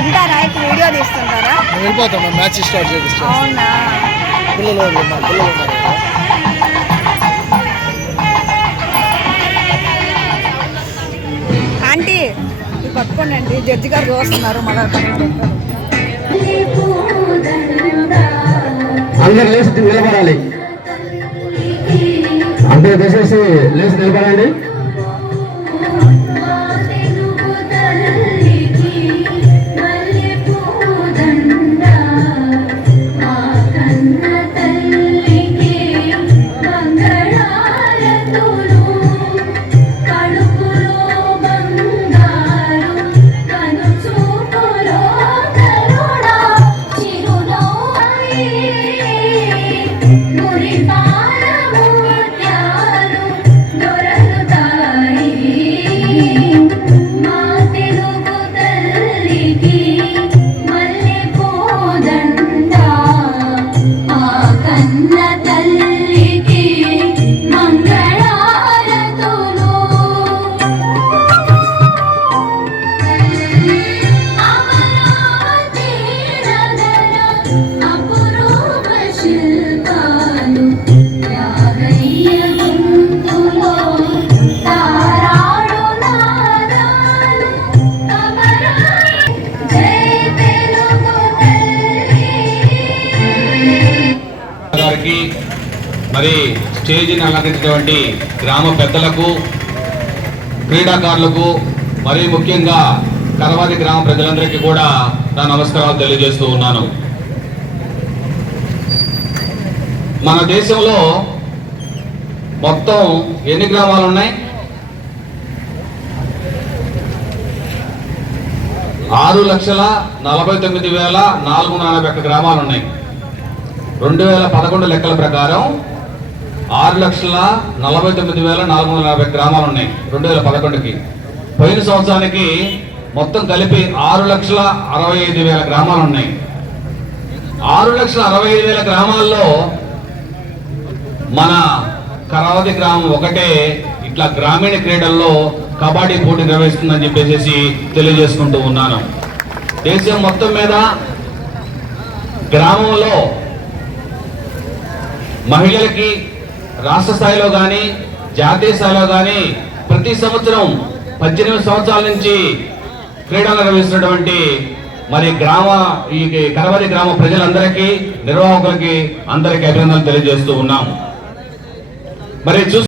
ఉంటారా ఇప్పుడు వీడియో తీస్తుంటారా? వెళ్ళిపోతాం మ్యాచ్ స్టార్ట్ చేస్తాం అవునా? పిల్లలు పిల్లలు పట్టుకోండి అండి. జడ్జి గారు చూస్తున్నారు మన అందరు లేచి నిలబడాలి. అందరు దయచేసి లేచి నిలబడండి. మా గారికి మరి స్టేజీని అలంకరించినటువంటి గ్రామ పెద్దలకు క్రీడాకారులకు మరి ముఖ్యంగా కరవారి గ్రామ ప్రజలందరికీ కూడా నా నమస్కారాలు తెలియజేస్తూ ఉన్నాను. మన దేశంలో మొత్తం ఎన్ని గ్రామాలు ఉన్నాయి? ఆరు లక్షల నలభై తొమ్మిది వేల నాలుగు నలభై ఒక్క గ్రామాలు ఉన్నాయి. రెండు వేల పదకొండు లెక్కల ప్రకారం ఆరు లక్షల నలభై తొమ్మిది వేల నాలుగు వందల నలభై గ్రామాలు ఉన్నాయి రెండు వేల పదకొండుకి. పోయిన సంవత్సరానికి మొత్తం కలిపి ఆరు లక్షల అరవై ఐదు వేల గ్రామాలు ఉన్నాయి. ఆరు లక్షల అరవై ఐదు వేల గ్రామాల్లో మన కరావతి గ్రామం ఒకటే ఇట్లా గ్రామీణ క్రీడల్లో కబడ్డీ పోటీ నిర్వహిస్తుందని చెప్పేసి తెలియజేసుకుంటూ ఉన్నాను. దేశం మొత్తం మీద గ్రామంలో మహిళలకి రాష్ట్ర స్థాయిలో కానీ జాతీయ స్థాయిలో కానీ ప్రతి సంవత్సరం పద్దెనిమిది సంవత్సరాల నుంచి క్రీడలు నిర్వహిస్తున్నటువంటి మరి గ్రామ ఈ కరవరి గ్రామ ప్రజలందరికీ నిర్వాహకులకి అందరికీ అభినందనలు తెలియజేస్తూ ఉన్నాం. మరి చూ